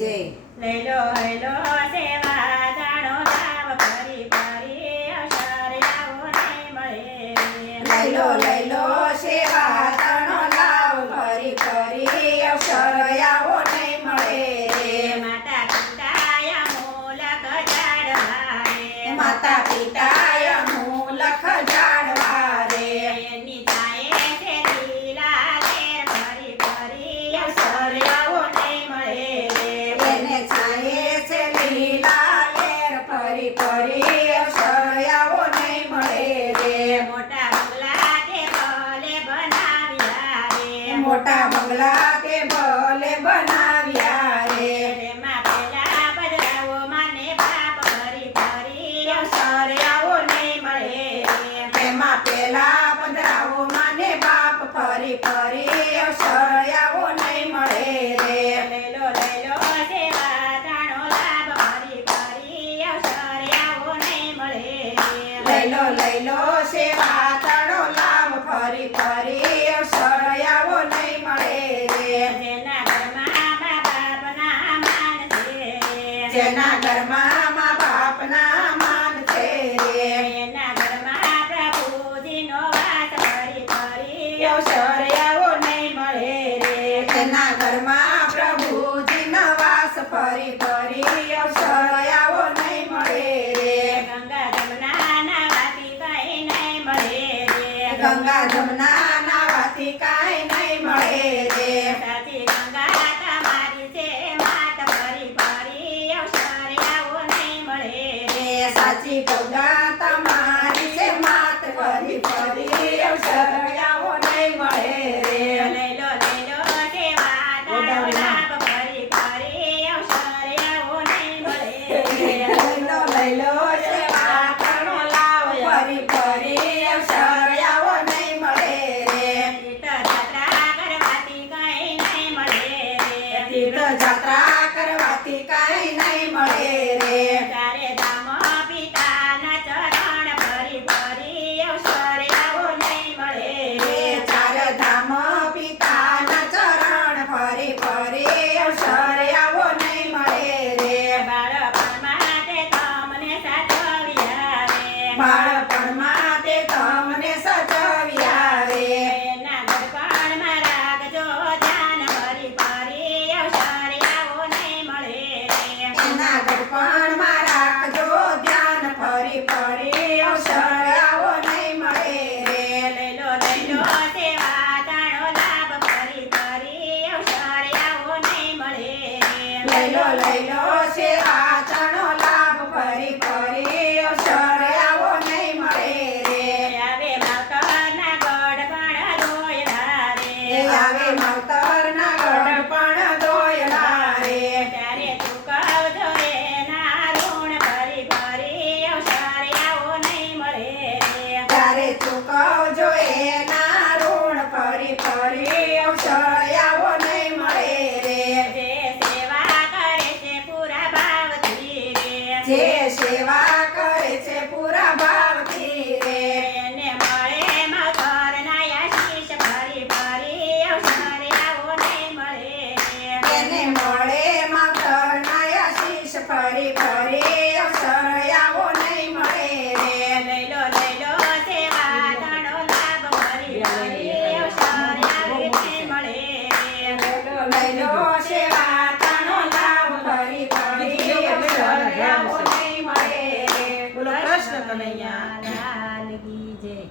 જય. લઈ લો સેવા જાણો લાવ ફરી ફરી અવસર આવો નહીં મળે લઈ લો સેવા તણો લાવ ફરી ફરી અવસર આવો નહીં મળે માતા પિતાયા મૂલક જાડવા રે માતા પિતાય મૂલક જાણવા રે એની થાય છે લીલા લેર ફરી ફરી અવસર આવો નહીં મળે એને છાયે છે લીલા લેર ફરી ફરી અવસર આવો નહીં મળે રે મોટા બંગલા તે ભલે બનાવ્યા રે મોટા બંગલા તે ભલે બનાવ્યા રે તેમાં પેલા બદલાવો માને બાપ ફરી ફરી અવસર આવો નહીં મળે તેમાં પેલા પધરાવો માને બાપ ફરી ફરી અવસર આવો નહીં મળે રે લઈ લો સેવા જાણો લાભ ફરી ફરી અવસર આવો નહીં મળે લઈ લો સેવા તણો લાવ ફરી ફરી અવસર આવો નહીં મળે રે જેના ઘરમાં મા બાપના માન છે જેના ઘરમાં મા બાપના માન છે રે એના ઘરમાં પ્રભુજીનો વાસ ફરી ફરી અવસર આવો નહીં મળે રે તેના ઘરમાં પ્રભુજીનો વાસ ફરી ફરી અવસર આવો નહીં મળે રે ગંગા જમના નાવાથી કઈ નહીં મળે ગંગા જમના નાવાથી કાંઈ નહીં મળે રે સાચી ગંગા તમારી છે માત ફરી ફરી અવસર આવો નહીં મળે સાચી ગંગા તમારી છે માત ફરી ફરી અવસર આવો નહીં મળે રે લઈ લો સેવા જાણો લાભ ફરી ફરી અવસર આવો નહીં મળે લઈ લો સેવા તણો લાવ ફરી ફરી અવસર આવો નહીં મળે રે તીર્થયાત્રા કરવાથી કઈ નહીં મળે તીર્થયાત્રા કરવાથી કાંઈ નહીં મળે રે ચારે ધામ પિતાના ચરણ ફરી ફરી અવસર આવો નહીં મળે ચાર ધામ પિતાના ચરણ ફરી ફરી અવસર આવો નહીં મળે રે બાળપણમાં તે તમને સાચવ્યા રે બાળપણમાં તે તમને સચવ્યા રે એના ઘડપણમાં રાખજો ધ્યાન ફરી ફરી અવસર આવો નહીં મળે એના ગઢપણમાં રાખજો ધ્યાન ફરી ફરી અવસર આવો નહીં મળે રે લઈ લો સેવા જાણો લાભ ફરી ફરી અવસર આવો નહીં મળે લઈ લો સેવા ચણો લાભ ફરી ફરી અવસર આવો નહીં મળે રે આવે માવતરના ગઢ પણ દોયડા રે આવે માવતરના ગઢપણ દોયડા રે ત્યારે ચૂકવજો એના ઋણ ફરી ફરી અવસર આવો નહીં મળે ત્યારે ચૂકવજો એના ઋણ ફરી ફરી અવસર આવો નહીં મળે રે જે સેવા કરે છે પૂરા ભાવથી રે જે સેવા કરે છે પૂરા ભાવથી રે એને મળે મકરના આશીષ ફરી ફરી અવસર આવો નહીં મળે એને મળે માવતરના આશીષ ફરી ફરી અવસર આવો નહીં મળે રે લઈ લો સેવા જાણો લાભ ફરી ફરી અવસર આવે નહીં મળે લઈ લો સેવા તણો લાવ ફરી ફરી અવસર આવો નહીં મળે બોલો કૃષ્ણ કનૈયા લાલ કી